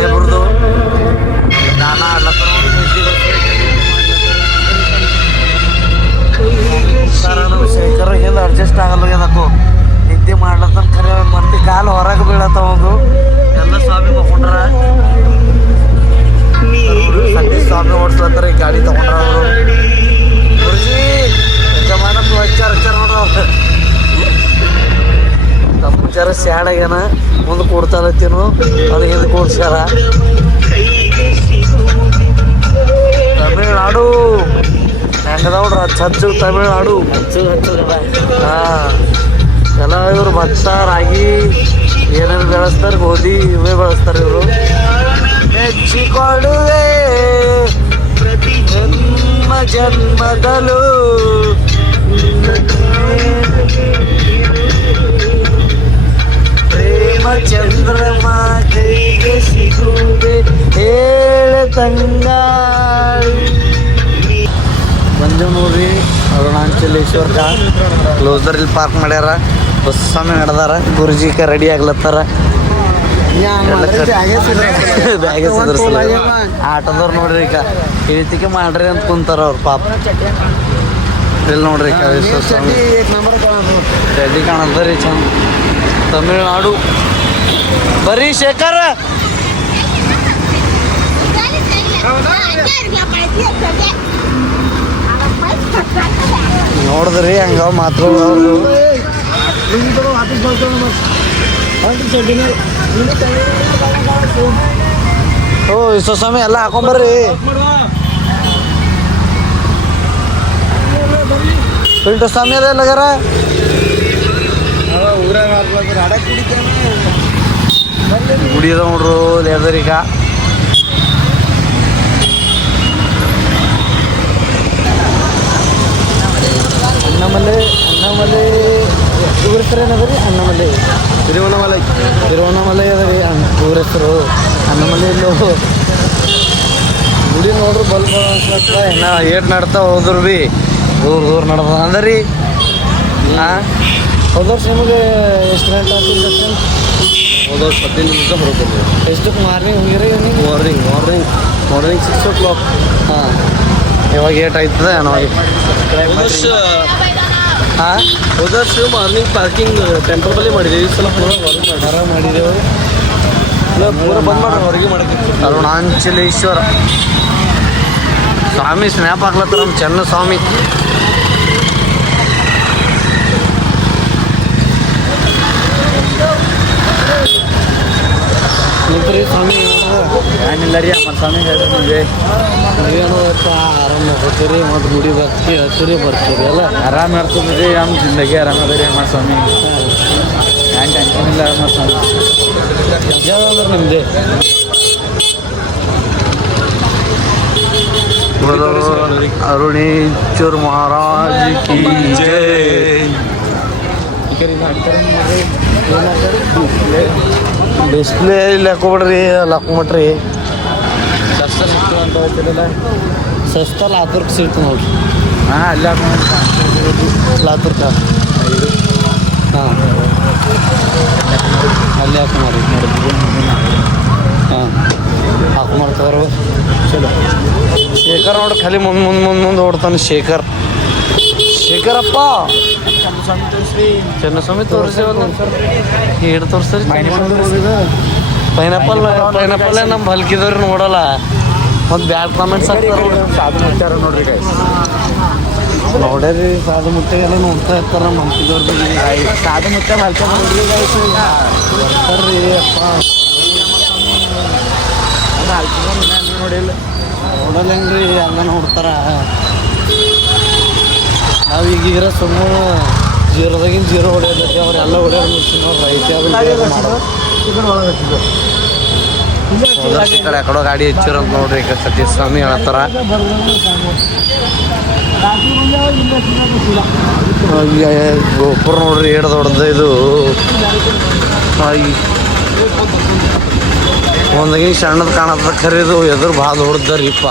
ಸಾಹೇಬ್ರದು ದಾನ ಆಡ್ಲತ್ತಾರ ಶೇಖರ್ ಹಿಂದೆ ಅಡ್ಜಸ್ಟ್ ಆಗಲ್ಲಾಗ್ಯದಕ್ಕು ನಿದ್ದೆ ಮಾಡ್ಲತ್ತಾನ ಖರೆ ಮಂದಿ ಕಾಲು ಹೊರಗೆ ಬೀಳತ್ತವದು ಎಲ್ಲ ಸ್ವಾಮಿ ತಗೊಂಡ್ರ ಸತೀಶ್ ಸ್ವಾಮಿ ಓಡಿಸ್ಲತ್ತಾರ ಈ ಗಾಡಿ ತಗೊಂಡ್ರ ಅವರು ಗುರುಜಿ ಯಜಮಾನ ಹಚ್ಚಾರ ನೋಡ್ರ ಅವ್ರು ನಮ್ಮ ವಿಚಾರ ಸ್ಯಾಡ್ ಆಗ್ಯಾನ ಮುಂದೆ ಕೊಡ್ತಾಲತ್ತೀನು ಅದು ಹಿಂದೆ ಕೂಡ್ಸ್ಯಾರ ತಮಿಳ್ನಾಡು ಹೆಂಗದವ್ರ ಹಚ್ಚು ತಮಿಳ್ನಾಡು ಹಾಂ ಎಲ್ಲ ಇವರು ಭತ್ತ ರಾಗಿ ಏನೇನು ಬೆಳೆಸ್ತಾರೆ ಗೋಧಿ ಇವೇ ಬೆಳೆಸ್ತಾರೆ ಇವರು ಮೆಚ್ಚಿಕೊಳ್ಳುವೆ ಜನ್ಮ ಜನ್ಮದಲು ಪ್ರೇಮ ಚಂದ್ರಮ ಕೈಗೆ ಸಿಗುವೆ ಹೇಳ ತಂಗಾಳಿ ಬಂದು ನೋಡ್ರಿ ಅರುಣಾಚಲೇಶ್ವರ್ಗ ಕ್ಲೋಸರಲ್ಲಿ ಪಾರ್ಕ್ ಮಾಡ್ಯಾರ ಬಸ್ ಸ್ವಾಮಿ ನಡೆದಾರ ಗುರುಜಿಗೆ ರೆಡಿ ಆಗ್ಲತ್ತಾರ ಆಟೋದವ್ರು ನೋಡ್ರಿ ಈಗ ಹೇಳ್ತಿಕೆ ಮಾಡ್ರಿ ಅಂತ ಕುಂತಾರ ಅವ್ರು ಪಾಪ ಇಲ್ಲಿ ನೋಡ್ರಿ ಸ್ವಾಮಿ ರೆಡಿ ಕಾಣಲ್ದರಿ ಚಂದ ತಮಿಳ್ನಾಡು ಬರೀ ಶೇಖರ್ ನೋಡಿದ್ರಿ ಹಂಗ ಮಾತುಗಳು ಅವ್ರದ್ದು ಓ ಇಷ್ಟು ಸ್ವಾಮಿ ಎಲ್ಲ ಹಾಕೊಂಬರ್ರಿ ಪಿಂಟು ಸ್ವಾಮಿ ಅದೇ ಲಗಾರ ಗುಡಿ ಅದ ನೋಡ್ರು ಲೇದರೀಗ ಅಣ್ಣಮಲೆ ಊರ ಹೆಸರು ಏನದ ರೀ ಅಣ್ಣಮಲೆ ತಿರುವಣ್ಣಮಲೆ ಅದ ರೀ ಊರ ಹೆಸರು ಅಣ್ಣಮಲೆ ಇಲ್ಲೋ ಗುಡಿ ನೋಡ್ರಿ ಬಲ್ಬ ಅನ್ಸ್ಲತ್ತ ಇನ್ನು ಏಟ್ ನಡ್ತಾ ಹೋದ್ರು ಭೀ ದೂರ ನಡ್ದ ಅಂದ ರೀ ಹಾಂ ಹೋದ ವರ್ಷ ನಿಮಗೆ ಎಷ್ಟು ಗಂಟೆ ಆಗ್ತದೆ ದರ್ಶನ ಹೋದ ವರ್ಷ 15 ನಿಮಿಷ ಬರೋದಿಲ್ಲ ಎಷ್ಟಕ್ಕೆ ಮಾರ್ನಿಂಗ್ ಹೋಗಿರಿ ಮಾರ್ನಿಂಗ್ 6 o'clock ಹಾಂ ಇವಾಗ ಏಟ್ ಆಯ್ತದೆ ಹಾಂ ಹೋದ ವರ್ಷ ಮಾರ್ನಿಂಗ್ ಪಾರ್ಕಿಂಗ್ ಟೆಂಪಲ್ ಮಾಡಿದ್ದೀವಿ ಈ ಸಲ ಹೊರ ಮಾಡಿದ್ದೇವೆ ಪೂರ ಬಂದ್ ಮಾಡಿ ಹೊರಗೆ ಮಾಡಕ್ಕೆ ಅರುಣಾಚಲೇಶ್ವರ ಸ್ವಾಮಿ ಸ್ನ್ಯಾಪ್ ಹಾಕ್ಲತ್ತಾರ ನಮ್ಮ ಚೆನ್ನ ಸ್ವಾಮಿ ನಿಂತ್ರಿ ಸ್ವಾಮಿ ಏನಿಲ್ಲ ರೀ ಅಮ್ಮ ಸ್ವಾಮಿ ಹೇಳ್ರಿ ನೀವೇನೋ ಆರಾಮ ಹೋಗ್ತೀರಿ ಮತ್ತು ಗುಡಿ ಬರ್ತೀರಿ ಎಲ್ಲ ಆರಾಮ ಇರ್ತದೆ ರೀ ನಮ್ಮ ಜಿಂದಗಿ ಆರಾಮ ಅದ ರೀ ಅಮ್ಮ ಸ್ವಾಮಿ ಏನು ಟೆನ್ಷನ್ ಇಲ್ಲ ಅಮ್ಮ ಸ್ವಾಮಿ ಅಂದ್ರೆ ನಿಮ್ಮದೇ ಅರುಣೇಶ್ವರ ಮಹಾರಾಜ್ ಕಿ ಜೈ ಡಿಸ್ಪ್ಲೇ ಇಲ್ಲಿ ಹಾಕೋಬಿಡ್ರಿ ಅಲ್ಲಿ ಹಾಕೊಂಬಿಟ್ರಿ ಸಸ್ತ ಸಿಕ್ತು ಅಂತ ಹೋಗ್ತಿರಲ್ಲ ಸಸ್ತ ಲಾತುರ್ಕ್ ಸಿಗ್ತು ನೋಡ್ರಿ ಹಾಂ ಅಲ್ಲಿ ಹಾಕೊಂಡು ಲಾತುರ್ಕ ಹಾಂ ಅಲ್ಲಿ ಹಾಕೊಂಡ್ರಿ ನೋಡಿದ್ವಿ ಹಾಂ ಹಾಕೊಂಬರ್ತಾರ ಚಲೋ ಶೇಖರ್ ನೋಡ್ರಿ ಖಾಲಿ ಮುಂದೆ ಓಡ್ತಾನೆ ಶೇಖರಪ್ಪ ಚೆನ್ನಸ್ವಾಮಿ ತೋರಿಸ್ತೇವಲ್ಲ ಹೇಳಿ ತೋರಿಸ್ತಾರೆ ಪೈನಾಪಲ್ ನಮ್ಮ ಹಲ್ಕಿದವ್ರು ನೋಡಲ್ಲ ಮತ್ತು ಬ್ಯಾಡ್ ಕಾಮೆಂಟ್ಸ್ ಆಗ್ತಾರೆ ನೋಡ್ರಿ ನೋಡ್ರಿ ಸಾಧು ಮುತ್ತೆಗೆಲ್ಲ ನೋಡ್ತಾ ಇರ್ತಾರೆ ನಮ್ಮ ಹಲ್ಕಿದವ್ರು ಸಾಧು ಮುತ್ತೆ ಹಲ್ಕೊಂಡ್ರಿ ಬರ್ರಿ ಅಪ್ಪ ನೋಡಿಲ್ಲ ನೋಡಲ್ಲ ಹೆಂಗ್ರಿ ಎಲ್ಲ ನೋಡ್ತಾರ ನಾವು ಈಗೀಗ ಸುಮ್ಮನೆ ಜೀರೋದಾಗಿನ ಜೀರೋ ಹೊಡೆಯೋದಕ್ಕೆ ಅವ್ರು ಎಲ್ಲ ಹೊಡೆಯೋದು ಮಿಷಿನ್ ಅವ್ರು ರೈತ ಈ ಕಡೆ ಯಾಕಡೋ ಗಾಡಿ ಹೆಚ್ಚಿರೋದು ನೋಡ್ರಿ ಈಗ ಸತೀಶ್ ಸ್ವಾಮಿ ಹೇಳ್ತಾರ ಗೋಪುರ ನೋಡ್ರಿ ಏಡ್ ದೊಡ್ಡದ ಇದು ಒಂದಾಗಿ ಸಣ್ಣದು ಕಾಣತ್ತ ಖರೀದು ಎದುರು ಭಾಳ ದೊಡ್ಡದರಿಪ್ಪ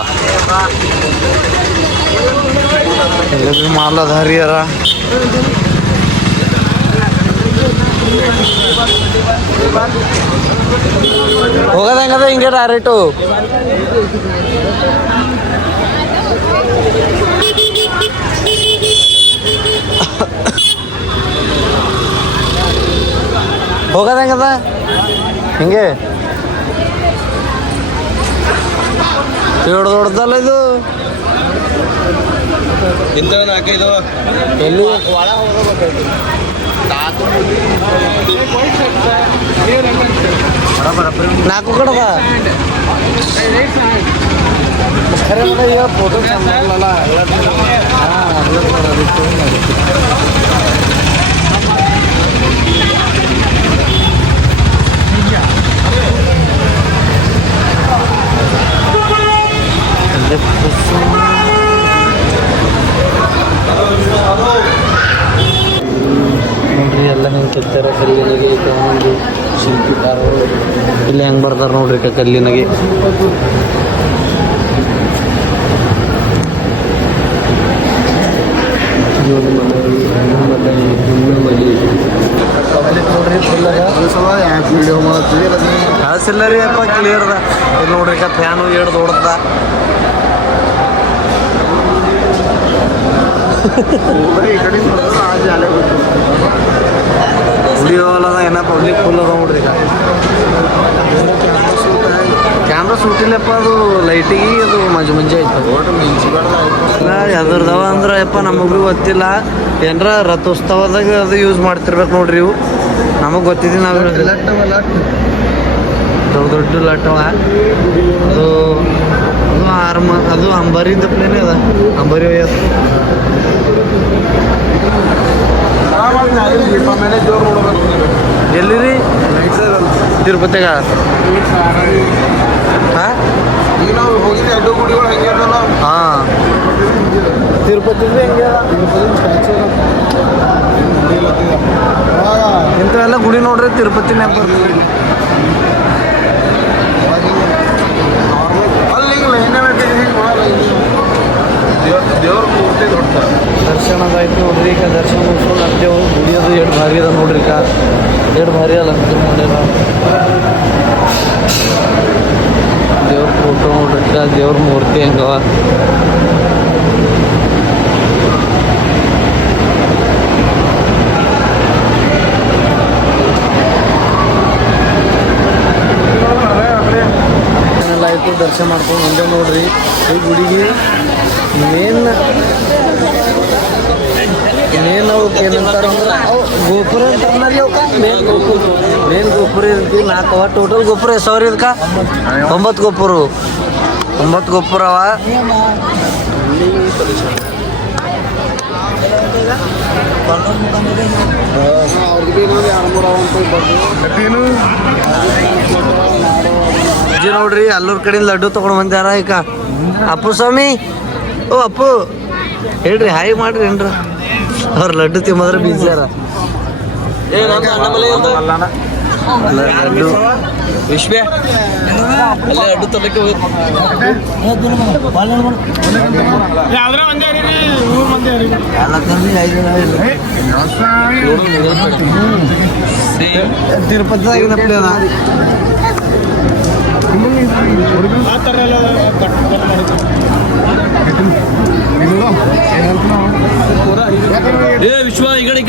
ಎಲ್ಲ ಮಾಡ್ಲದ ಹರಿಯರ ಹೋಗೋದ ಹೆಂಗದ ಹಿಂಗೆ ಡೈರೆಕ್ಟು ಹೋಗೋದ ಹೆಂಗದ ಹಿಂಗೆ ದೊಡ್ಡದಲ್ಲ ಇದು ಇಂಥ ನಾಲ್ಕೈದು ಎಲ್ಲಿ ಒಳ ಹೋಗಬೇಕು ನಾಲ್ಕು ಕಡದ ಖರೆ ಈಗ ಫೋಟೋ ಚೆನ್ನಾಗಲ್ಲ ನೋಡ್ರಿ ಎಲ್ಲ ಹೆಂಗೆ ಕೆತ್ತಾರ ಕಲ್ಲಿನಾಗೆ ಒಂದು ಶಿಲ್ಪಿಕಾರರು ಇಲ್ಲಿ ಹೆಂಗೆ ಬರ್ತಾರೆ ನೋಡ್ರಿ ಕಲ್ಲಿನಾಗೆ ನೋಡ್ರಿ ಹಸಿಲ್ಲ ರೀ ಅಪ್ಪ ಕ್ಲಿಯರ್ದ ಇದು ನೋಡ್ರಿ ಫ್ಯಾನು ಹಿಡ್ದು ಹೊಡ್ದ ವಿಡಿಯೋ ಅದ ಏನ ಪಬ್ಲಿಕ್ ಫುಲ್ ಅದ ನೋಡ್ರಿ ಕ್ಯಾಮ್ರಾ ಸೂಟ್ ಇಲ್ಲಪ್ಪ ಅದು ಲೈಟಿಗೆ ಅದು ಮುಂಜೆ ಆಯ್ತು ಯಾವ್ದ್ರದವ ಅಂದ್ರೆ ಯಪ್ಪ ನಮಗೂ ಗೊತ್ತಿಲ್ಲ ಏನಾರ ರಥೋತ್ಸವದಾಗ ಅದು ಯೂಸ್ ಮಾಡ್ತಿರ್ಬೇಕು ನೋಡ್ರಿ ಇವು ನಮಗೆ ಗೊತ್ತಿದ್ದೀವಿ ನಾವು ದೊಡ್ಡ ದೊಡ್ಡ ಲಟ್ಟವ ಅದು ಅದು ಅಂಬಾರಿದ ಪ್ಲೇನೇ ಅದ ಅಂಬಾರಿ ಒಯ್ಯೋದು ಎಲ್ಲಿರಿ ತಿರುಪತಿಗ ಹಾಂ ತಿರುಪತಿ ಹೆಂಗೆ ಇಂಥವೆಲ್ಲ ಗುಡಿ ನೋಡ್ರಿ ತಿರುಪತಿನೇ ಬರ್ತದೆ ದೇವ್ರ ಮೂರ್ತಿ ದೊಡ್ಡ ದರ್ಶನದಾಯ್ತು ನೋಡ್ರಿ ಈಗ ದರ್ಶನ ಮುಗಿಸ್ಕೊಂಡು ಅಂತೇವು ಗುಡಿಯೋದು ಎರಡು ಭಾರಿ ಅದ ನೋಡ್ರಿ ಈಗ ಎರಡು ಭಾರಿ ಅಲ್ಲ ಮಾಡ್ಯಾರ ದೇವ್ರ ಫೋಟೋ ನೋಡ್ರಿ ದೇವ್ರ ಮೂರ್ತಿ ಹೆಂಗವ ಆಯಿತು ದರ್ಶನ ಮಾಡ್ಕೊಂಡು ಒಂದೇ ನೋಡ್ರಿ ಈ ಗುಡಿಗೆ ಮೇನ್ ಅವಕ್ಕೆ ಏನಂತಾರೆ ಅಂದ್ರೆ ಅವು ಗೋಪುರ ಅಂತಾರಲ್ಲ ಅವಕ್ಕೆ ಮೇನ್ ಗೋಪುರ ಇರ್ತೀವಿ 4 ಅವ ಟೋಟಲ್ ಗೋಪುರ ಎಷ್ಟು ಸಾವಿರ ಇದಕ್ಕೆ 9 ಗೋಪುರ ಅವ ನೋಡ್ರಿ ಅಲ್ಲೂರ್ ಕಡೆಯಿಂದ ಲಡ್ಡು ತಗೊಂಡು ಬಂದಾರ ಈಗ ಅಪ್ಪು ಸ್ವಾಮಿ ಓ ಅಪ್ಪು ಹೇಳ್ರಿ ಹಾಯ್ ಮಾಡ್ರಿ ಏನ್ರ ಅವ್ರ ಲಡ್ಡು ತಿಂಬದ್ರ ಬೀಜಾರ ಲಡ್ಡು ವಿಶ್ವೇ ಅಲ್ಲೇ ಲಡ್ಡು ತರಲಿಕ್ಕೆ ತಿರುಪತಿದಾಗಿನಪ್ಪ ವಿಶ್ವ ಈ ಕಡೆ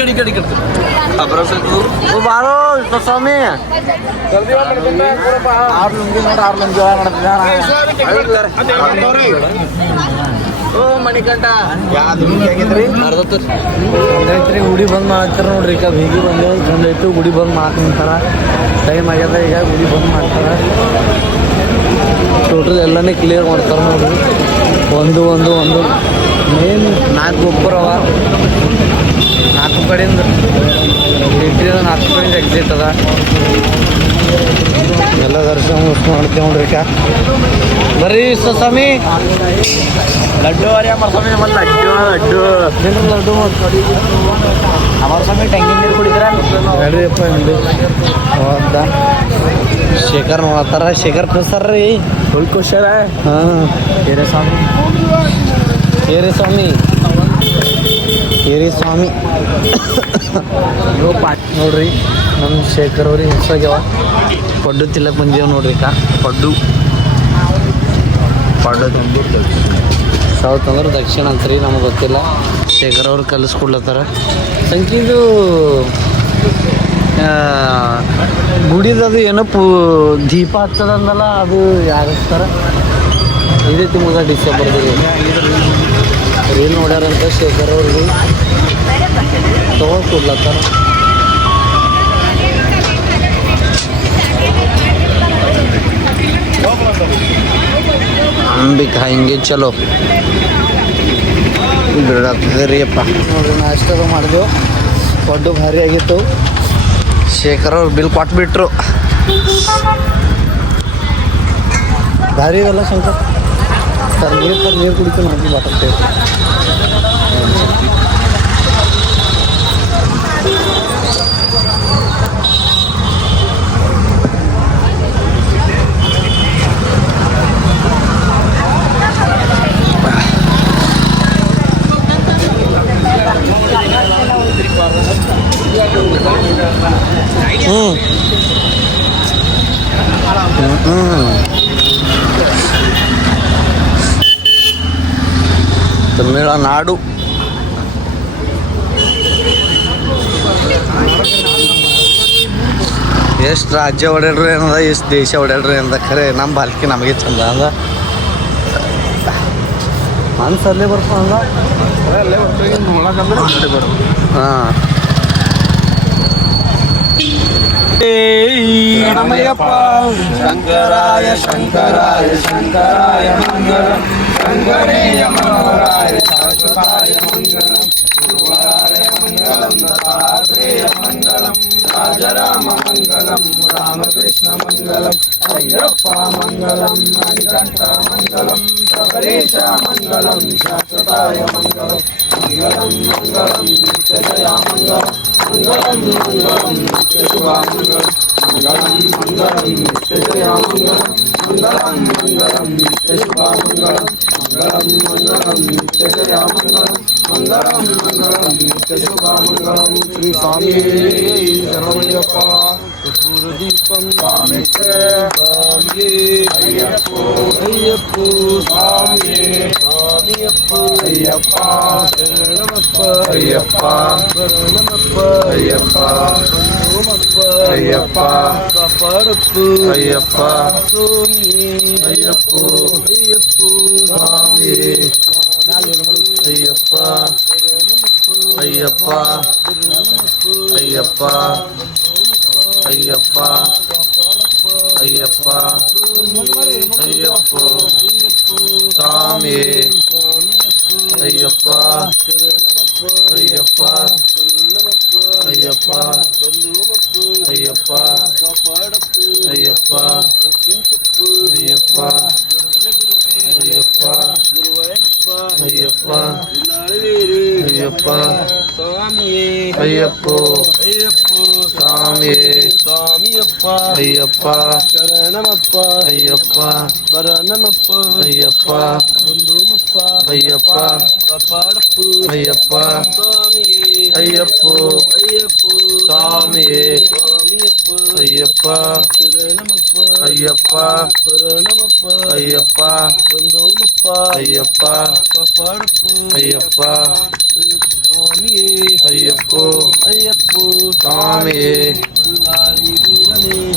ಬಾರೋ ಸ್ವಾಮಿ ಮಣಿಕಂಠ ಒಂದೈತ್ರಿ ಗುಡಿ ಬಂದ್ ಮಾಡ್ತಾರ ನೋಡ್ರಿ ಈಗ ಬೀಗಿ ಒಂದೈತು ಗುಡಿ ಬಂದ್ ಮಾಡ್ತಾರ ಟೈಮ್ ಆಗ್ಯದ ಈಗ ಗುಡಿ ಬಂದ್ ಮಾಡ್ತಾರ ಟೋಟಲ್ ಎಲ್ಲನೇ ಕ್ಲಿಯರ್ ಮಾಡ್ತಾರೆ ನೋಡ್ರಿ ಒಂದು ಮೇನ್ 4 ಗೋಪುರ ಅವ 4 ಕಡೆಯಿಂದ ಎಂಟ್ರಿ ಅದ 4 ಕಡೆಯಿಂದ ಎಕ್ಸಿಟ್ ಅದ ಎಲ್ಲ ದರ್ಶನ ಮಾಡ್ತೇವೆ ನೋಡ್ರಿ ಈಗ ಬರ್ರಿ ಸ್ವಾಮಿ ಲಡ್ಡು ಅರೆ ಅಮರ ಸ್ವಾಮಿ ಮತ್ತೆ ಲಡ್ಡು ಲಡ್ಡು ಅಮರ ಸ್ವಾಮಿ ಟೆಂಗಿನ ನೀರು ಕುಡಿದ್ರೆ ನಡ್ರಿಯಪ್ಪ ಹೌದ ಶೇಖರ್ ನೋಡ್ತಾರ ಶೇಖರ್ ಪ್ರಸಾರ ರೀ ಫುಲ್ ಖುಷಿ ಹಾಂ ಬೇರೆ ಸ್ವಾಮಿ ಏರಿ ಸ್ವಾಮಿ ನೋಡ್ರಿ ನಮ್ಮ ಶೇಖರ್ ಅವ್ರಿಗೆ ಹೆಸರಾಗ್ಯಾವ ಪಡ್ಡು ತಿಲ್ಲಕ್ಕೆ ಬಂದೀವಿ ನೋಡ್ರಿ ಪಡ್ಡು ಸೌತ್ ಅಂದ್ರೆ ದಕ್ಷಿಣ ಅಂತ್ರಿ ನಮಗೆ ಗೊತ್ತಿಲ್ಲ. ಶೇಖರ್ ಅವ್ರು ಕಲಿಸ್ಕೊಡ್ಲತ್ತಾರ. ಸಂಖ್ಯೆದು ಗುಡಿದದು ಏನೋ ದೀಪ ಹಚ್ಚದಂದಲ್ಲ, ಅದು ಯಾರು ಹಚ್ತಾರ? ಇದೇ ತಿಂಗಳ ಡಿಸೆಂಬರ್ದಾಗ ಏನು ನೋಡ್ಯಾರಂತ ಶೇಖರ್ ಅವ್ರಿಗೆ ಕೊಡ್ಲತ್ತಾರ. ಅಂಬಿಕಾ ಹಿಂಗೆ ಚಲೋ ಬಿಡಾಗ್ತದೆ ರೀ ಅಪ್ಪ. ನೋಡ್ರಿ ನಾಷ್ಟದ ಮಾಡಿದೆವು, ಪಡ್ಡು ಭಾರಿ ಆಗಿತ್ತು. ಶೇಖರ್ ಅವ್ರು ಬಿಲ್ ಕೊಟ್ಬಿಟ್ರು. ಭಾರಿ ಇವೆಲ್ಲ ಶಂಕರ್ ಸರ್ ನೀರು ಕುಡಿತು ನಮಗೆ ಮಾತಾಡ್ತೇವೆ. ತಮಿಳುನಾಡು ಎಷ್ಟು ರಾಜ್ಯ ಹೊಡ್ಯಾಡ್ರಿ ಏನದ, ಎಷ್ಟು ದೇಶ ಹೊಡ್ಯಾಡ್ರಿ ಏನದ, ಖರೆ ನಮ್ಮ ಬಾಲ್ಕಿ ನಮಗೆ ಚಂದ ಅಂದ ಮನ್ಸಲ್ಲೇ ಬರ್ತ ಅಂದ. ಹಾಂ ಶರಣಮಯ್ಯಪ್ಪ ಶಂಕರಾಯ ಶಂಕರಾಯ ಶಂಕರಾಯ ಮಂಗಳಂ ಶಂಕರೇಯ ಮನೋಹರಾಯ ಶಾಶ್ವತಾಯ ಮಂಗಳಂ ಗುರುವಾರಾಯ ಮಂಗಳಂ ದತ್ತಾತ್ರೇಯ ಮಂಗಳಂ ರಾಜರಾಮ ಮಂಗಳಂ ರಾಮಕೃಷ್ಣ ಮಂಗಳಂ ಅಯ್ಯಪ್ಪ ಮಂಗಳಂ ಮಣಿಕಂಠ ಮಂಗಳಂ ಶಬರೀಶ ಮಂಗಳಂ ಶಾಶ್ವತಾಯ ಮಂಗಳಂ ಮಂಗಳಂ ಮಂಗಳಂ ನಿತ್ಯಜಯ ಮಂಗಳಂ ಮಂಗಳಂ ಮಂಗಳಂ ನಿತ್ಯಶುಭ ಮಂಗಳಂ ಮಂಗಳಂ ಮಂಗಳಂ ನಿತ್ಯಜಯ ಮಂಗಳಂ ಮಂಗಳಂ ಮಂಗಳಂ ನಿತ್ಯಶುಭ ಮಂಗಳಂ ಮಂಗಳಂ ಮಂಗಳಂ ನಿತ್ಯಜಯ ಮಂಗಳಂ ಮಂಗಳಂ ಮಂಗಳಂ ನಿತ್ಯಶುಭ ಮಂಗಳಂ. ಶ್ರೀ ಸ್ವಾಮಿ ಶರಣಮಯ್ಯಪ್ಪ ಕರ್ಪೂರ ದೀಪಂ ಸ್ವಾಮಿಯೇ ಅಯ್ಯಪ್ಪ ಅಯ್ಯಪ್ಪ ಸ್ವಾಮಿಯೇ ಸ್ವಾಮಿಯಪ್ಪ ಅಯ್ಯಪ್ಪ ಶರಣಮಪ್ಪ ಅಯ್ಯಪ್ಪ ಶರಣಮಪ್ಪ ಅಯ್ಯಪ್ಪ ಓಮಪ್ಪ ಅಯ್ಯಪ್ಪ ಕಾಪಾಡಪ್ಪ ಅಯ್ಯಪ್ಪ ಸ್ವಾಮಿಯೇ ಅಯ್ಯಪ್ಪ ಅಯ್ಯಪ್ಪ ಸ್ವಾಮಿಯೇ ಅಯ್ಯಪ್ಪ ಅಯ್ಯಪ್ಪ ಅಯ್ಯಪ್ಪ ಅಯ್ಯಪ್ಪ ಅಯ್ಯಪ್ಪ ಅಯ್ಯಪ್ಪ ಸ್ವಾಮಿ ಅಯ್ಯಪ್ಪ ಅಯ್ಯಪ್ಪ ಅಯ್ಯಪ್ಪ ಅಯ್ಯಪ್ಪ ಅಯ್ಯಪ್ಪ ಅಯ್ಯಪ್ಪ ಅಯ್ಯಪ್ಪ ಅಯ್ಯಪ್ಪ ಅಯ್ಯಪ್ಪ ಸ್ವಾಮಿಯೇ ಅಯ್ಯಪ್ಪ ಅಯ್ಯಪ್ಪ ಸ್ವಾಮಿಯೇ ಸ್ವಾಮಿಯಪ್ಪ ಅಯ್ಯಪ್ಪ ಶರಣಮಪ್ಪ ಅಯ್ಯಪ್ಪ ಬರಣಮಪ್ಪ ಅಯ್ಯಪ್ಪ ಬಂಧುಮಪ್ಪ ಅಯ್ಯಪ್ಪ ಕಾಪಾಡಪ್ಪ ಅಯ್ಯಪ್ಪ ಸ್ವಾಮಿಯೇ ಅಯ್ಯಪ್ಪ ಅಯ್ಯಪ್ಪ ಸ್ವಾಮಿಯೇ ಸ್ವಾಮಿಯಪ್ಪ ಅಯ್ಯಪ್ಪ ಶರಣಮಪ್ಪ ಅಯ್ಯಪ್ಪ ಬರಣಮಪ್ಪ ಅಯ್ಯಪ್ಪ ಬಂಧುಮಪ್ಪ ಅಯ್ಯಪ್ಪ ಕಾಪಾಡಪ್ಪ ಅಯ್ಯಪ್ಪ ಸ್ವಾಮಿಯೇ ಅಯ್ಯಪ್ಪ ಅಯ್ಯಪ್ಪ ಸ್ವಾಮಿಯೇ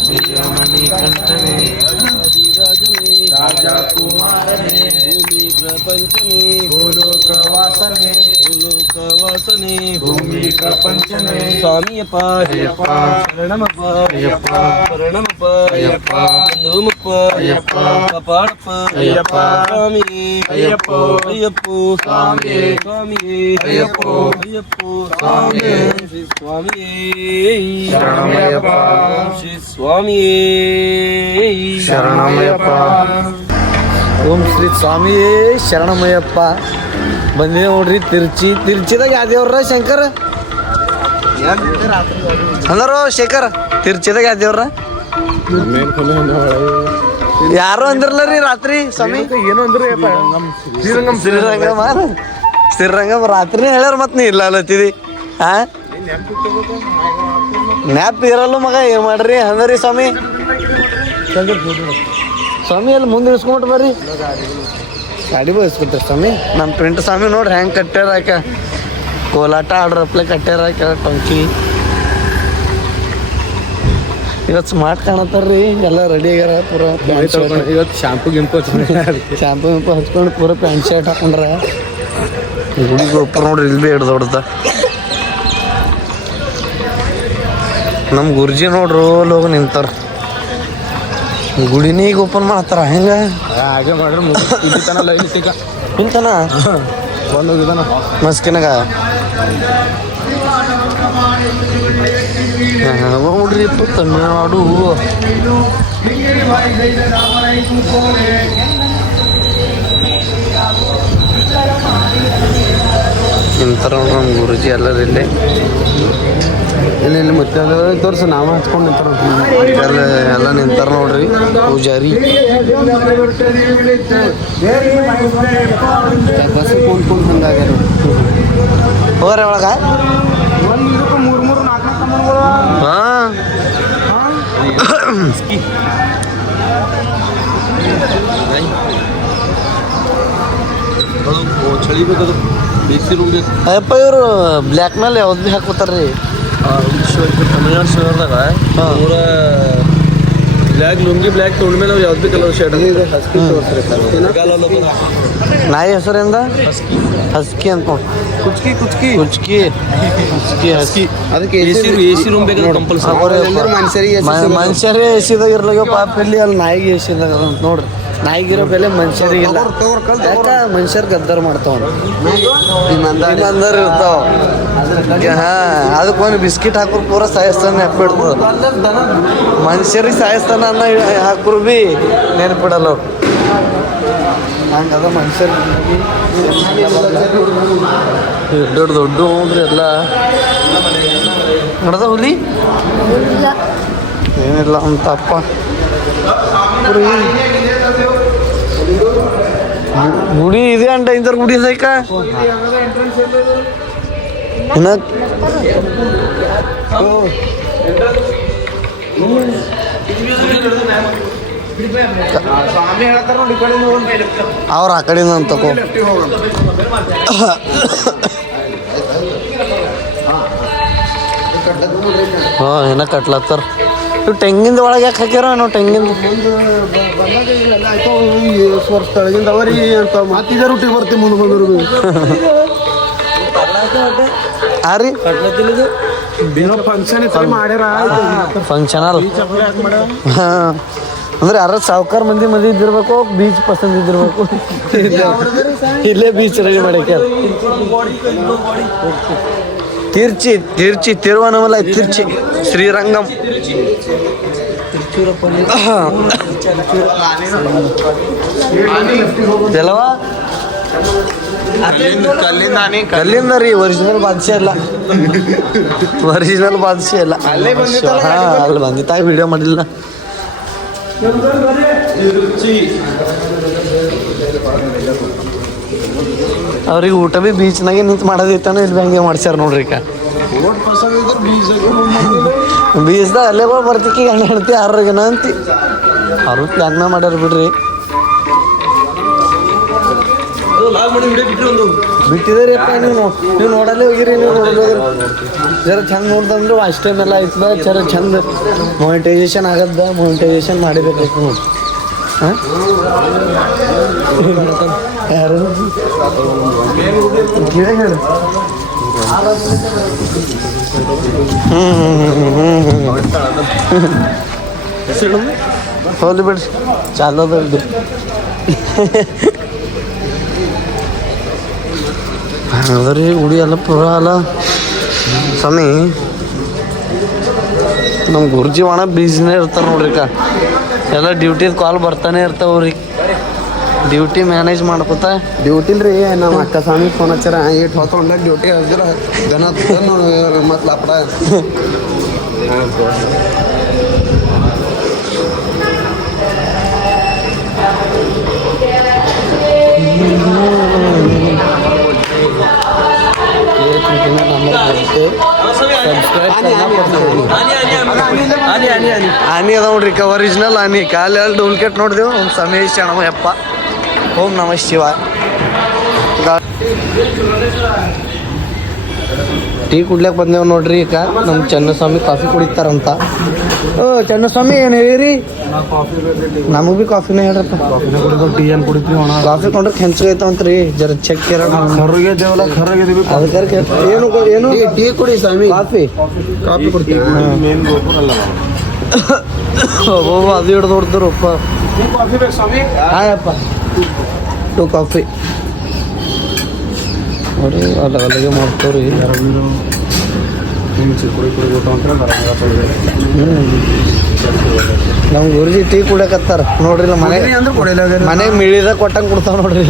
ವೀರಮಣಿ ಕಂಠನೇ ರಾಜನೇ ರಾಜಕುಮಾರನೇ ಭೂಮಿ ಪ್ರಪಂಚನೇ ಭೂಲೋಕವಾಸನೆ ಭೂಲೋಕವಾಸನೆ ಭೂಮಿ ಪ್ರಪಂಚನೇ ಸ್ವಾಮಿಯಪ್ಪ ಅಯ್ಯಪ್ಪ ಶರಣಮಪ್ಪ ಅಯ್ಯಪ್ಪ ಶರಣಮಪ್ಪ ಅಯ್ಯಪ್ಪ ಬಂಧುಮಪ್ಪ ಅಯ್ಯಪ್ಪ ಕಾಪಾಡಪ್ಪ ಅಯ್ಯಪ್ಪ ಸ್ವಾಮಿಯೇ ಅಯ್ಯಪ್ಪ ಅಯ್ಯಪ್ಪ ಸ್ವಾಮಿಯೇ ಸ್ವಾಮಿಯೇ ಅಯ್ಯಪ್ಪ ಅಯ್ಯಪ್ಪ ಸ್ವಾಮಿಯೇ ಶ್ರೀ ಸ್ವಾಮಿಯೇ ಶರಣಮಯ್ಯಪ್ಪ ಶ್ರೀ ಸ್ವಾಮಿಯೇ ಶರಣಮಯ್ಯಪ್ಪ. ಓಂ ಶ್ರೀ ಸ್ವಾಮಿಯೇ ಶರಣಮಯ್ಯಪ್ಪ. ಬಂದಿದೆ ನೋಡ್ರಿ ತಿರ್ಚಿದಾಗ ಯಾವ ದೇವ್ರ ಶಂಕರ್ ಅಂದರು ಶೇಖರ್ ತಿರ್ಚಿದಾಗ ಯಾವ ದೇವ್ರ ಯಾರು ಅಂದಿರಲ್ಲ ರೀ ರಾತ್ರಿ ಸ್ವಾಮಿ ಏನು ಅಂದ್ರೆ ಶ್ರೀರಂಗಮ್ ರಾತ್ರಿನೇ ಹೇಳ್ಯಾರ ಮತ್ ನೀ ಇಲ್ಲ ಅಲ್ಲತ್ತಿದಿ ಹಾ ನ್ಯಾಪ್ ಇರಲ್ಲ ಮಗ, ಏನು ಮಾಡ್ರಿ ಹಂಗರಿ ಸ್ವಾಮಿ. ಸ್ವಾಮಿ ಅಲ್ಲಿ ಮುಂದೆ ಇಸ್ಕೊಂಬಿಟ್ಟು ಬರ್ರಿ, ಗಾಡಿ ಬಯಸ್ಕೊತಾರೆ ಸ್ವಾಮಿ. ನಮ್ಮ ಪ್ರಿಂಟ್ ಸ್ವಾಮಿ ನೋಡ್ರಿ ಹೆಂಗೆ ಕಟ್ಟ್ಯಾರ ಆಕ, ಕೋಲಾಟ ಆಡ್ರಪ್ಲೆ ಕಟ್ಟ್ಯಾರ ಆಕ ಟಂಕಿ. ಇವತ್ತು ಸ್ಮಾರ್ಟ್ ಕಾಣತ್ತಾರ್ರಿ, ಎಲ್ಲ ರೆಡಿ ಆಗ್ಯಾರ ಪೂರ. ಇವತ್ತು ಶಾಂಪು ಗಿಂಪು ಶಾಂಪು ಗಿಂಪು ಹಚ್ಕೊಂಡು ಪೂರ ಪ್ಯಾಂಟ್ ಶರ್ಟ್ ಹಾಕೊಂಡ್ರ. ಗುಡಿ ಗೋಪುರ ನೋಡ್ರಿ ಇಲ್ಲಿ ಭೀ ಹಿಡ್ದು ಹೊಡ್ದ. ನಮ್ಮ ಗುರುಜಿ ನೋಡ್ರು ಹೋಗಿ ನಿಂತಾರ, ಗುಡಿನೇ ಈಗ ಓಪನ್ ಮಾಡ್ತಾರ. ಹೆಂಗ ಹಾಗೆ ಮಾಡ್ರಿ ಲೈನ್ ಸಿಕ್ಕ ನಿಂತಾನ ಬಂದು ಹೋಗಿದಾನ ಮಸ್ಕಿನಾಗ. ನೋಡ್ರಿ ತಮಿಳ್ನಾಡು ನಿಂತಾರ ನಮ್ಮ ಗುರುಜಿ ಎಲ್ಲರ ಇಲ್ಲಿ. ಇಲ್ಲಿ ಮತ್ತೆ ತೋರ್ಸು, ನಾವ ಹಚ್ಕೊಂಡು ನಿಂತಾರ ಎಲ್ಲ ನಿಂತಾರ ನೋಡ್ರಿ ಪೂಜಾರಿ. ಬಸ್ ಕುಂತ್ಕೊಂಡು ಹಂಗಾಗ್ಯಾರ. ಹೋಗ್ರಿ ಒಳಗ. ಹಾಂ ಚಳಿಬೇಕದು, ಬಿಸಿ ರೂಮ್ಗೆ. ಅಯ್ಯಪ್ಪ ಇವರು ಬ್ಲ್ಯಾಕ್ ಮೇಲೆ ಯಾವ್ದು ಭೀ ಹಾಕೋತಾರ್ರಿ. ತಮಿಳ್ನಾಡು ಶಿವರ್ದಾಗ ಪೂರ ಬ್ಲ್ಯಾಕ್ ಲುಂಗಿ ಬ್ಲ್ಯಾಕ್ ತೊಗೊಂಡ ಮೇಲೆ ಅವ್ರು ಯಾವ್ದು ಕಲರ್ ಶರ್ಟ್ ನಾಯಿ ಹೆಸರಿಂದ ಹಸ್ಕಿ ಅನ್ಕೊಂಡು ಕುಚ್ಕಿ ಕುಚ್ಕಿ ಕುಚ್ಕಿ ಕುಚ್ಕಿ ಹಸ್ಕಿ. ಅದಕ್ಕೆ ಎಸಿ ರೂಮ್ ಬೇಕಾದ್ರೆ ಕಂಪಲ್ಸರಿ. ಮನುಷ್ಯರೇ ಎಸಿದಾಗ ಇರ್ಲಾಗ ಪಾಪ ಇಲ್ಲಿ ಅಲ್ಲಿ ನಾಯಿಗೆ ಎಸಿದಾಗ ಅಂತ ನೋಡ್ರಿ. ನಾಯಿಗಿರೋ ಬೆಲೆ ಮನುಷ್ಯರಿಗಿಲ್ಲ. ಯಾಕ ಮನುಷ್ಯರ್ ಗದ್ದಾರ ಮಾಡ್ತಾವ, ಇರ್ತಾವ. ಹಾಂ ಅದಕ್ಕೊಂದು ಬಿಸ್ಕಿಟ್ ಹಾಕೋರು ಪೂರ ಸಾಯಿಸ್ತಾನೆ ನೆನಪಿಡ್ತದ. ಮನುಷ್ಯರಿಗೆ ಸಾಯಿಸ್ತಾನ ಅನ್ನ ಹಾಕೋರು ಭೀ ನೆನಪಿಡಲ್ಲ ಅವ್ರು. ಹಂಗದ ಮನುಷ್ಯರಿಗೆ ದೊಡ್ಡ ದೊಡ್ಡ ನೋಡ್ರಿ ಎಲ್ಲ ನಡ್ದ ಹುಲಿ ಏನಿಲ್ಲ ಅಂತಪ್ಪ. ಗುಡಿ ಇದೆ ಅಂಟ ಇಂಥರ ಗುಡಿ ಇದೈಕ ಇನ್ನ ಅವ್ರ ಆ ಕಡೆಯಿಂದ ಅಂತ ತಗೋ. ಹಾಂ ಏನ ಕಟ್ಲತ್ತಾರ. ಇವು ತೆಂಗಿಂದ ಒಳಗೆ ಯಾಕೆ ಹಾಕ್ಯಾರ ನಾವು ತೆಂಗಿಂದ ವರ್ಷ ತಳಗಿಂದ ಅವರಿ ಅಂತ ಮಾತಿದ ರೂಟಿ ಬರ್ತೀವಿ ಮುಂದೆ ಬಂದರು. ಹಾಂ ರೀ ಫಂಕ್ಷನ್ ಮಾಡ್ಯಾರ ಫಂಕ್ಷನ್ ಅಲ್ಲ. ಹಾಂ ಅಂದ್ರೆ ಯಾರ ಸಾವುಕಾರ ಮಂದಿ ಇದ್ದಿರ್ಬೇಕು, ಬೀಚ್ ಪಸಂದ್ ಇದ್ದಿರ್ಬೇಕು. ಇಲ್ಲೇ ಬೀಚ್ ರೆಡಿ ಮಾಡಕ್ಕೆ. ತಿರ್ಚಿ ತಿರುವನಮಲೈ, ತಿರ್ಚಿ ಶ್ರೀರಂಗಂ. ಎಲ್ಲವಾ ಕಲ್ಲಿಂದ ರೀ, ಒರಿಜಿನಲ್ ಬಾದ್ಶಾ ಇಲ್ಲ. ಒರಿಜಿನಲ್ ಬಾದ್ಶಾ ಇಲ್ಲ. ಹಾಂ ಅಲ್ಲಿ ಬಂದಿತ್ತಾಗ ವಿಡಿಯೋ ಮಾಡಿಲ್ಲ. ಅವ್ರಿಗೆ ಊಟ ಭೀ ಬೀಚ್ನಾಗೆ ನಿಂತು ಮಾಡೋದೈತಾನ, ಇಲ್ಲಿ ಹಂಗೆ ಮಾಡ್ಸ್ಯಾರ ನೋಡ್ರಿ. ಈಗ ಬೀಚ್ದಾಗ ಅಲ್ಲೇ ಬರ್ತಿಕ್ಕಿ ಗಂಡ ಹೆಣ್ತಿ ಯಾರಿಗೇನ ಅಂತಿ ಅವ್ರು ಪ್ಲ್ಯಾನ್ನ ಮಾಡ್ಯಾರ ಬಿಡ್ರಿ. ಬಿಟ್ಟಿದ್ದೀರಿ ಅಪ್ಪ ನೀವು ನೋಡಲ್ಲೇ ಹೋಗಿರಿ. ನೀವು ನೋಡಲ್ಲ ಜರ ಚಂದ ನೋಡ್ದಂದ್ರು ಅಷ್ಟೇ ಮೇಲೆ ಆಯ್ತದ. ಜರ ಚಂದ ಮೊನಿಟೈಸೇಷನ್ ಆಗದ, ಮೊನಿಟೈಸೇಷನ್ ಮಾಡಿರ್ಬೇಕು ನೋಡಿ. ಹಾಂ ಯಾರು ಗಿಡ ಹೇಳು. ಹೋಗ್ಲಿ ಬಿಡ್ರಿ, ಚಾಲೋದ ಅದರಿ ಉಡಿ ಎಲ್ಲ ಪೂರ ಅಲ್ಲ ಸ್ವಾಮಿ. ನಮ್ಮ ಗುರುಜಿ ಒಣ ಬೀಜ್ನೇ ಇರ್ತಾರೆ ನೋಡ್ರಿ. ಎಲ್ಲ ಡ್ಯೂಟಿದ ಕಾಲ್ ಬರ್ತಾನೆ ಇರ್ತಾವ್ರಿ. ಡ್ಯೂಟಿ ಮ್ಯಾನೇಜ್ ಮಾಡ್ಕೊತ ಡ್ಯೂಟಿಲ್ರಿ ನಮ್ಮ ಅಕ್ಕ ಸ್ವಾಮಿ ಫೋನ್ ಹಚ್ಚಾರ. ಏಟ್ ಹೊತ್ಕೊಂಡಾಗ ಡ್ಯೂಟಿ ಹಚ್ಚಿರ ದನ ಮತ್ತು ಲಾಪಡ. ನೋಡ್ರಿ ಒರಿಜಿನಲ್ ಅನೇಕ ಅಲ್ಲಿ ಡೂಪ್ಲಿಕೇಟ್ ನೋಡಿದೆವು ಒಂದು ಸಮೀಶ್ ಅಣ್ಣ ಯಪ್ಪ ಓಂ ನಮ ಶಿವ ಟೀ ಕುಡ್ಲಿಕ್ಕೆ ಬಂದೇವು ನೋಡ್ರಿ ಈಗ ನಮ್ಮ ಚನ್ನಸ್ವಾಮಿ ಕಾಫಿ ಕುಡಿತಾರಂತ ಓ ಚನ್ನಸ್ವಾಮಿ ಏನು ಹೇಳಿರಿ ನಮಗೆ ಭೀ ಕಾಫಿನೇ ಹೇಳ್ರಪ್ಪ ಟೀ ಏನು ಕುಡಿತೀವಿ ಅಣ್ಣ ಕಾಫಿ ಕೊಂಡ್ರೆ ಕೆಂಚಗೈತಂತ್ರಿ ಜರ ಚೆಕ್ ಕರ್ರಿಗೆ ದೇವಲ್ಲ ಕರ್ರಾಗಿದ್ದೀವಿ ಅದಕ್ಕೆ ಏನು ಏನು ಟೀ ಕುಡಿ ಸ್ವಾಮಿ ಕಾಫಿ ಕುಡ್ತೀವಿ ಮೇನ್ ಗೋಪುರಲ್ಲ ಓ ಅದು ಹಿಡ್ದು ಹೊಡ್ತಾರಪ್ಪ ಕಾಫಿ ಬೇಕು ಸ್ವಾಮಿ ಹಾಯಪ್ಪ 2 ಕಾಫಿ ನೋಡಿ ಅಲ್ಲಿಗೆ ಮಾಡ್ತವ್ರಿ ನಮ್ಮ ಗುರುಜಿ ಟೀ ಕುಡಿಯಕತ್ತಾರ ನೋಡ್ರಿ ಮನೆಗೆ ಮಿಳಿದ ಕೊಟ್ಟಂಗೆ ಕೊಡ್ತಾವ ನೋಡ್ರಿ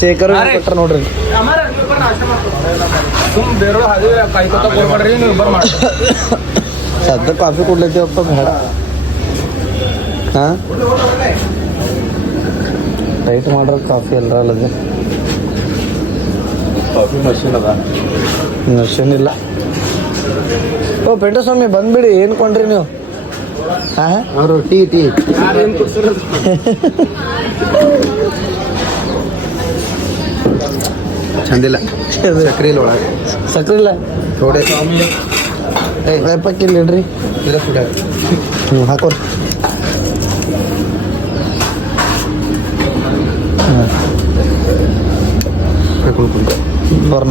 ಶೇಖರ್ ಕೊಟ್ಟಾರ ನೋಡ್ರಿ ಸದ್ಯ ಕಾಫಿ ಕುಡ್ಲತ್ತೀವಪ್ಪ ಬೇಡ ಹಾಂ ರೈಟ್ ಮಾಡ್ರ ಕಾಫಿ ಎಲ್ಲರ ಅಲ್ಲದೆ ಕಾಫಿ ಮಷೀನ್ ಅದ ಮಷೀನ್ ಇಲ್ಲ ಓ ಪೆಂಟಸ್ವಾಮಿ ಬಂದ್ಬಿಡಿ ಏನು ಕೊಂಡ್ರಿ ನೀವು ಹಾಂ ಅವರು ಟೀ ಚಂದಿಲ್ಲ ಸಕ್ರೆ ಇಲ್ಲ ಒಳಗೆ ಸಕ್ರೆ ಇಲ್ಲ ಥೋಡೆ ಪಕ್ಕಿಲ್ಲ ಇಡ್ರಿ ಇಲ್ಲ ಫುಡ್ ಹ್ಞೂ ಹಾಕೋರಿ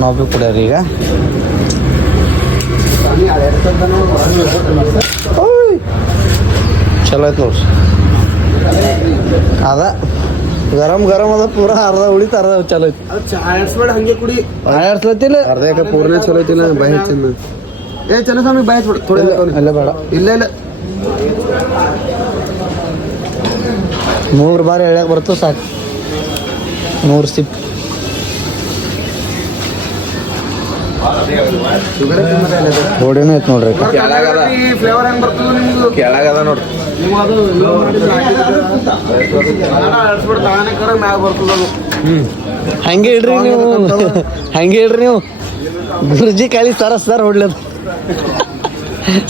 ನಾವು ಭೀ ಕುಡಿಯೋರಿ ಈಗ ಚಲೋ ಐತೆ ನೋಡ್ರಿ ಅದ ಗರಂ ಅದ ಪೂರ ಅರ್ಧ ಉಳಿತ ಅರ್ಧ ಚಲೋ ಐತಿ ಆಯರ್ಸ್ಬೇಡ ಹಂಗೆ ಕುಡಿ ಆಯರ್ಸ್ಲತ್ತಿಲ್ಲ ಅರ್ಧ ಪೂರ್ಣ ಚಲೋ ಐತಿಲ್ಲ ಬಾಯ್ ಹಚ್ಚಿನ ಏ ಚನ್ನಸ್ವಾಮಿ ಬಾಯ್ ಹಚ್ಬಿಡ ಥೋಡೆ ಅಲ್ಲ ಬೇಡ ಇಲ್ಲ 3 ಬಾರಿ ಎಳ್ಯಾಕ ಬರ್ತದೆ ಸಾಕು 3 ಸಿಪ್ ಗೋಡೆನೂ ಐತೆ ನೋಡ್ರಿ ಫ್ಲೇವರ್ ಹೆಂಗ್ ಬರ್ತದೆ ನಿಮ್ದು ಕೆಳಗದ ನೋಡ್ರಿ ನೀವು ಅದು ಮ್ಯಾಗ ಬರ್ತದ ಹಂಗೆ ಇಡ್ರಿ ನೀವು ಹಂಗೆ ಇಡ್ರಿ ನೀವು ಗುರುಜಿ ಖಾಲಿ ಸರ ಹೊಡ್ಲದ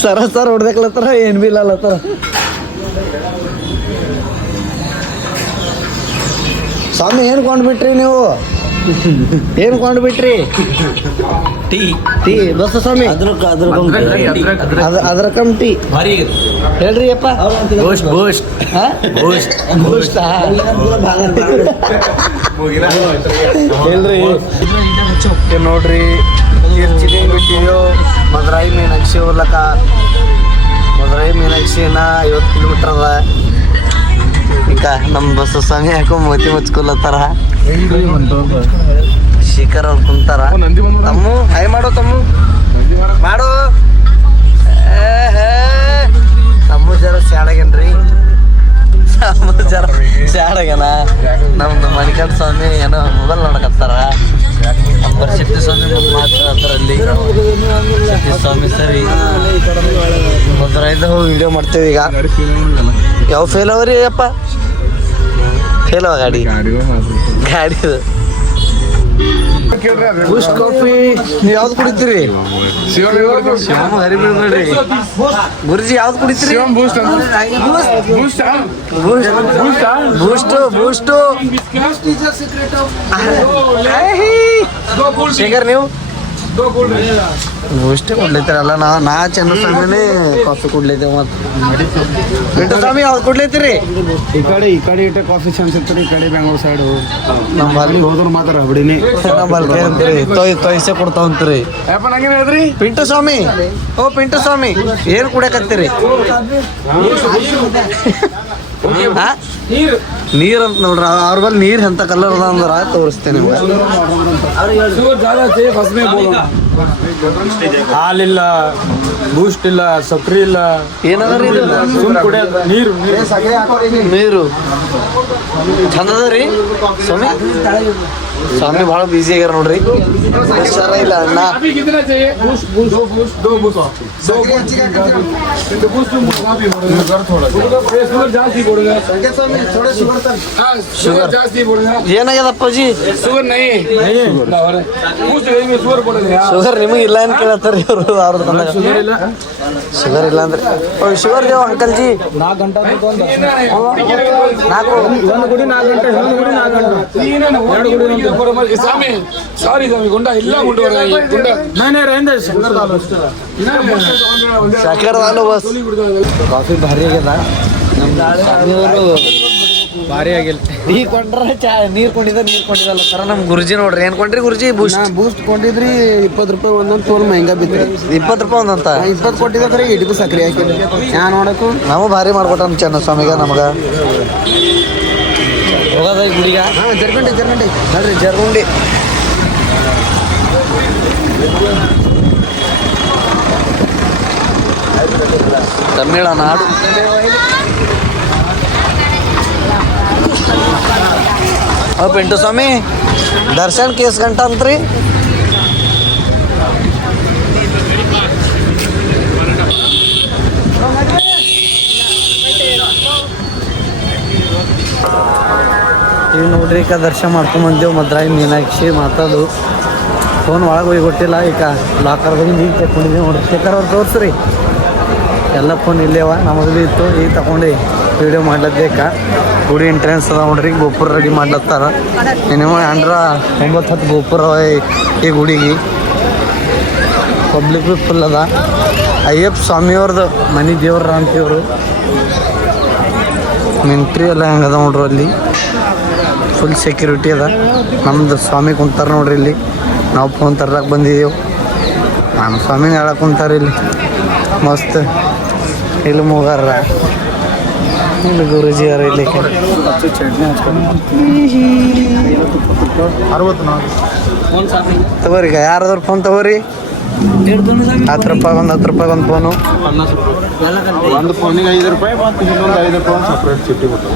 ಸರ ಹೊಡ್ದಕ್ಲತ್ತಾರ ಏನ್ ಬಿ ಇಲ್ಲತ್ತಾರ ಸ್ವಾಮಿ ಏನ್ ಕೊಂಡ್ಬಿಟ್ರಿ ನೀವು ಏನ್ ಕೊಂಡ್ಬಿಟ್ರಿ ಟೀ ಬಸ್ ಸ್ವಾಮಿ ಅದ್ರ ಕಮ್ ಟೀ ಹೇಳ್ರಿ ಅಪ್ಪ ಹೇಳ್ರಿ ನೋಡ್ರಿ ಬಿಟ್ಟಿದ್ಯೋ ಮದುರೈ ಮೀನಾಕ್ಷಿ ಹೋಗ್ಲಕ್ಕ ಮದುರೈ ಮೀನಾಕ್ಷಿನ 50 ಕಿಲೋಮೀಟರ್ ಅದ ಈಗ ನಮ್ಮ ಬಸ್ ಸ್ವಾಮಿ ಯಾಕೋ ಮೋತಿ ಮುಚ್ಕೊಲತ್ತಾರ ಶಿಖರ್ ಅವ್ರು ಕುಂತಾರ ತಮ್ಮು ಹಾಯ್ ಮಾಡೋ ತಮ್ಮು ಮಾಡು ತಮ್ಮು ಜರ ಸ್ಯಾಡಗೇನ್ರಿ ತಮ್ಮು ಜರ ಸ್ಯಾಡಗೇನ ನಮ್ದು ಮಣಿಕಂಠ ಸ್ವಾಮಿ ಏನೋ ಮೊಬೈಲ್ ನೋಡಕತ್ತಾರ ಶಕ್ತಿ ಸ್ವಾಮಿ ಮುಂದೆ ಮಾತಾಡತ್ತಾರಲ್ಲಿ ಶಕ್ತಿ ಸ್ವಾಮಿ ಸರಿ ಮದುರೈದ ವಿಡಿಯೋ ಮಾಡ್ತೇವೆ ಈಗ ಯಾವ ಫೇಲ್ ಅವರಿ ಅಪ್ಪ ಫೇಲ್ ಅವ ಗಾಡಿದು ಬೂಸ್ಟ್ ಕಾಫಿ ನೀವು ಯಾವ್ದು ಕುಡಿತೀರಿ ನೋಡ್ರಿ ಗುರುಜಿ ಯಾವ್ದು ಕುಡಿತೀರಿ ಬೂಸ್ಟ್ ಶೇಖರ್ ನೀವು ಬೂಸ್ಟ್ ಕೊಡ್ಲೈತಿರಲ್ಲ ನಾ ಚನ್ನಸ್ವಾಮಿನೇ ಕಾಫಿ ಕೊಡ್ಲೈತೇವೆ ಮತ್ತೆ ಸ್ವಾಮಿ ಯಾವ್ದು ಕೊಡ್ಲೈತಿರಿ ಈ ಕಡೆ ಇಟ್ಟೆ ಕಾಫಿ ಚಂದ ಸಿಗ್ತಾರೆ ಈ ಕಡೆ ಬೆಂಗಳೂರು ಸೈಡು ನಮ್ಮಲ್ಲಿ ಹೋದ್ರು ಮಾತಾಡ ಬಿಡಿನಿ ನಮ್ಮಲ್ಲಿ ಅಂತೀರಿ ತೊಯ್ಸೆ ಕೊಡ್ತಾವಂತೀರಿ ಯಪ್ಪ ನಂಗೇನು ಹೇಳಿದ್ರಿ ಪಿಂಟು ಸ್ವಾಮಿ ಓ ಪಿಂಟು ಸ್ವಾಮಿ ಏನು ಕುಡಿಯಕತ್ತೀರಿ ನೀರ್ ಅಂತ ನೋಡ್ರಿ ಅವ್ರ ಬಲ್ಲಿ ನೀರ್ ಎಂತ ಕಲರ್ ಅದ ಅಂದ್ರ ತೋರಿಸ್ತೇನೆ ಹಾಲಿಲ್ಲ ಬೂಸ್ಟ್ ಇಲ್ಲ ಸಕ್ರಿ ಇಲ್ಲ ಏನದ್ರಿ ನೀರು ನೀರು ಚಂದ ಅದ ರೀ ಸ್ವಾಮಿ ಸ್ವಾಮಿ ಭಾಳ ಬಿಸಿ ಆಗ್ಯಾರ ನೋಡ್ರಿ ಹುಷಾರ ಇಲ್ಲ ಅಣ್ಣ ಶುಗರ್ ಏನಾಗ್ಯದ ಅಪ್ಪಾಜಿ ಶುಗರ್ ಶುಗರ್ ನಿಮಗೆ ಇಲ್ಲ ಅಂತ ಕೇಳತ್ತಾರ ಇವರು ಅವ್ರದ್ದು ಬಂದಾಗ ಶುಗರ್ ಇಲ್ಲ. ಶುಗರ್ ಇಲ್ಲ ಅಂದ್ರೆ ಶುಗರ್ ದೇವ ಅಂಕಲ್ ಜಿ 4 ಗಂಟೆ ನಾಲ್ಕು ಒಂದು ಗುಡಿ 4 ಗಂಟೆ, ಇನ್ನೊಂದು ಗುಡಿ 4 ಗಂಟೆ. 2 ಗುಡಿ ಸ್ವಾಮಿ ಸಾರಿ ಸ್ವಾಮಿ ಗುಂಡ ಇಲ್ಲ ಗುಂಡ नाही रहेंदे शंकर दाल ಸಾಕರ್ ದಾಲು ಬಸ್ ಕಾಫಿ ಭಾರಿ ಆಗ್ಯದ ನಮ್ದು ಭಾರಿ ಆಗಿಲ್ಲ. ಟೀ ಕೊಂಡ್ರೆ ನೀರು ಕೊಂಡಿದ್ದಲ್ಲ ಸರ ನಮ್ಮ ಗುರುಜಿ ನೋಡ್ರಿ ಏನು ಕೊಂಡ್ರಿ ಗುರುಜಿ ಬೂಸ್ಟ್ ಬೂಸ್ಟ್ ಕೊಂಡಿದ್ರಿ 20 ರೂಪಾಯಿ ಒಂದೊಂದು ತೋಲ್ ಮಹಂಗಾ ಬಿದ್ರಿ. 20 ರೂಪಾಯಿ ಒಂದಂತ 20 ಕೊಟ್ಟಿದ್ದ ಖರೆ ಇಡಿಗೂ ಸಕ್ರೆ ಹಾಕಿಲ್ಲ. ಯಾ ನೋಡಕು ನಾವು ಭಾರಿ ಮಾಡ್ಕೊಟ್ಟ ಚೆನ್ನ ಸ್ವಾಮಿಗ ನಮ್ಗೆ ಹೋಗೋದ ಗುಡಿಗ ಜರ್ಗಂಡಿ ನೋಡ್ರಿ ಜರ್ಗುಂಡಿ ತಮಿಳುನಾಡು ಪಿಂಟು ಸ್ವಾಮಿ ದರ್ಶನ್ ಕೇಸ್ ಗಂಟ ಅಂತ್ರಿ ಈಗ ನೋಡ್ರಿ ಈಗ ದರ್ಶನ ಮಾಡ್ಕೊಂಡ್ ಬಂದೇವು ಮದ್ರಾಯಿ ಮೀನಾಕ್ಷಿ ಮಾತಾಡು ಫೋನ್ ಒಳಗೆ ಹೋಗಿ ಕೊಟ್ಟಿಲ್ಲ ಈಗ ಲಾಕರ್ದಾಗ ಈಗ ತಗೊಂಡಿದ್ದೀವಿ ನೋಡ್ರಿ ಶೇಖರ್ ಅವ್ರು ತೋರಿಸ್ರಿ ಎಲ್ಲ ಫೋನ್ ಇಲ್ಲೇವ ನಮಗೆ ಭೀ ಇತ್ತು ಈಗ ತಗೊಂಡು ವೀಡಿಯೋ ಮಾಡ್ಲತ್ತೇಕ ಗುಡಿ ಎಂಟ್ರೆನ್ಸ್ ಅದ ನೋಡ್ರಿ ಗೋಪುರ ರೆಡಿ ಮಾಡ್ಲತ್ತಾರ ಮಿನಿಮಮ್ 9-10 ಗೋಪುರ ಈ ಗುಡಿಗೆ ಪಬ್ಲಿಕ್ ಭೀ ಫುಲ್ ಅದ ಅಯ್ಯಪ್ಪ ಸ್ವಾಮಿಯವ್ರದ್ದು ಮನೆ ದೇವ್ರ ಅಂತೀವ್ರು ಮಿಂಟ್ರಿ ಎಲ್ಲ ಹೆಂಗದ ನೋಡ್ರಿ ಅಲ್ಲಿ ಫುಲ್ ಸೆಕ್ಯೂರಿಟಿ ಅದ ನಮ್ದು ಸ್ವಾಮಿ ಕುಂತಾರ ನೋಡ್ರಿ ಇಲ್ಲಿ ನಾವು ಫೋನ್ ತರ್ಲಕ್ಕೆ ಬಂದಿದ್ದೀವಿ ನಮ್ಮ ಸ್ವಾಮಿನ ಹೇಳಕ್ಕೆ ಕುಂತಾರೆ ಇಲ್ಲಿ ಮಸ್ತ್ ಇಲ್ಲಿ ಮೂಗಾರ ಇಲ್ಲಿ ಗುರುಜಿ ಅವ್ರ ಇಲ್ಲಿ ತಗೋರಿ ಯಾರಾದ್ರು ಫೋನ್ ತಗೋರಿ 10 ರೂಪಾಯಿ ಒಂದು ಫೋನು ಒಂದು ಫೋನಿಗೆ 5 ರೂಪಾಯಿ ಮತ್ತು ಇನ್ನೊಂದು 5 ರೂಪಾಯಿ ಸಪ್ರೇಟ್ ಚಿಟ್ಟಿ ಕೊಟ್ಟು